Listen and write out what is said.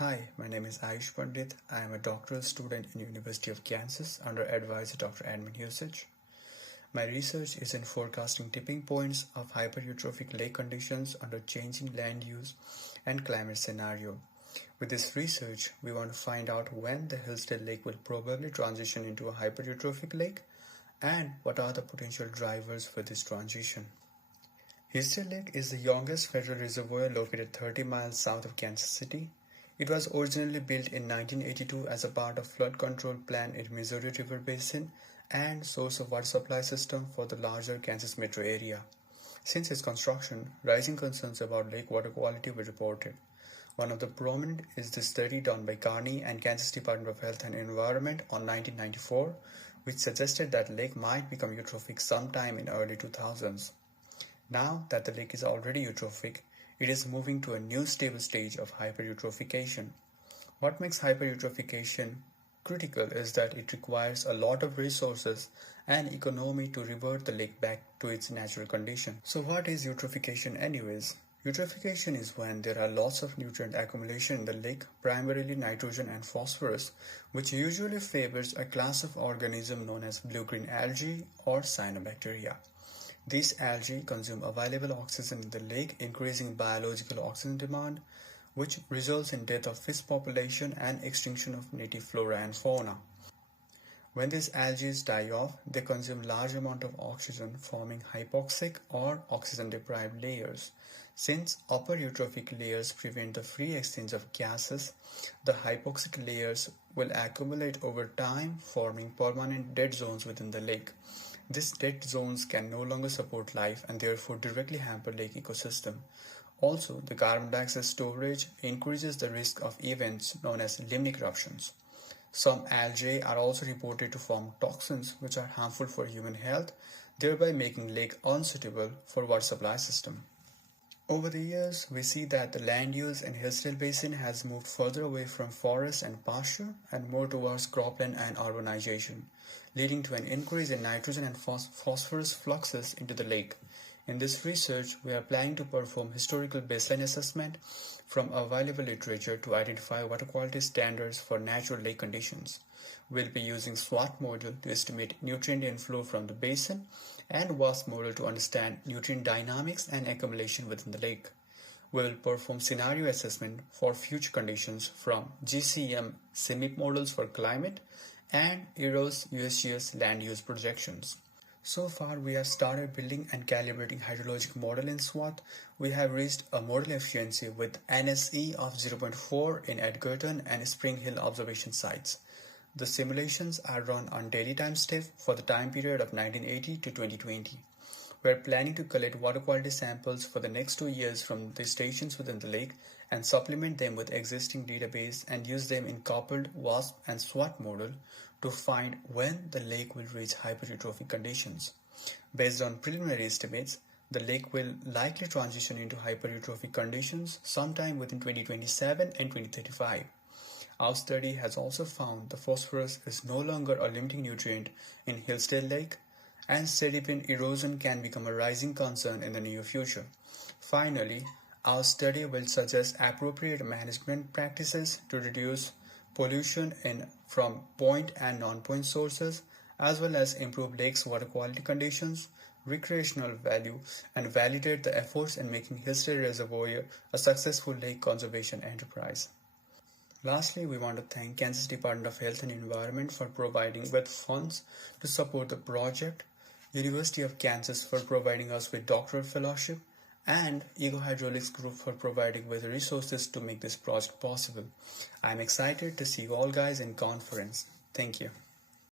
Hi, my name is Aayush Pandit. I am a doctoral student in University of Kansas under advisor Dr. Edmund Usage. My research is in forecasting tipping points of hypereutrophic lake conditions under changing land use and climate scenario. With this research, we want to find out when the Hillsdale Lake will probably transition into a hypereutrophic lake and what are the potential drivers for this transition. Hillsdale Lake is the youngest federal reservoir located 30 miles south of Kansas City. It was originally built in 1982 as a part of flood control plan in Missouri River Basin and source of water supply system for the larger Kansas metro area. Since its construction, rising concerns about lake water quality were reported. One of the prominent is the study done by Kearney and Kansas Department of Health and Environment on 1994, which suggested that lake might become eutrophic sometime in early 2000s. Now that the lake is already eutrophic, it is moving to a new stable stage of hypereutrophication. What makes hypereutrophication critical is that it requires a lot of resources and economy to revert the lake back to its natural condition. So what is eutrophication anyways? Eutrophication is when there are lots of nutrient accumulation in the lake, primarily nitrogen and phosphorus, which usually favors a class of organism known as blue-green algae or cyanobacteria. These algae consume available oxygen in the lake, increasing biological oxygen demand, which results in death of fish population and extinction of native flora and fauna. When these algae die off, they consume large amount of oxygen, forming hypoxic or oxygen-deprived layers. Since upper eutrophic layers prevent the free exchange of gases, the hypoxic layers will accumulate over time, forming permanent dead zones within the lake. These dead zones can no longer support life and therefore directly hamper lake ecosystem. Also, the carbon dioxide storage increases the risk of events known as limnic eruptions. Some algae are also reported to form toxins which are harmful for human health, thereby making lake unsuitable for water supply system. Over the years, we see that the land use in Hillsdale Basin has moved further away from forest and pasture and more towards cropland and urbanization, leading to an increase in nitrogen and phosphorus fluxes into the lake. In this research, we are planning to perform historical baseline assessment from available literature to identify water quality standards for natural lake conditions. We'll be using SWOT model to estimate nutrient inflow from the basin and WASP model to understand nutrient dynamics and accumulation within the lake. We will perform scenario assessment for future conditions from GCM CMIP models for climate and EROS USGS land use projections. So far, we have started building and calibrating hydrologic model in SWOT. We have reached a model efficiency with NSE of 0.4 in Edgerton and Spring Hill observation sites. The simulations are run on daily time step for the time period of 1980 to 2020. We are planning to collect water quality samples for the next 2 years from the stations within the lake and supplement them with existing database and use them in coupled WASP and SWOT model to find when the lake will reach hypereutrophic conditions. Based on preliminary estimates, the lake will likely transition into hypereutrophic conditions sometime within 2027 and 2035. Our study has also found the phosphorus is no longer a limiting nutrient in Hillsdale Lake, and sediment erosion can become a rising concern in the near future. Finally, our study will suggest appropriate management practices to reduce pollution from point and non-point sources, as well as improve lakes' water quality conditions, recreational value, and validate the efforts in making Hillsdale Reservoir a successful lake conservation enterprise. Lastly, we want to thank Kansas Department of Health and Environment for providing with funds to support the project, University of Kansas for providing us with doctoral fellowship, and Ego Hydraulics Group for providing with resources to make this project possible. I am excited to see you all guys in conference. Thank you.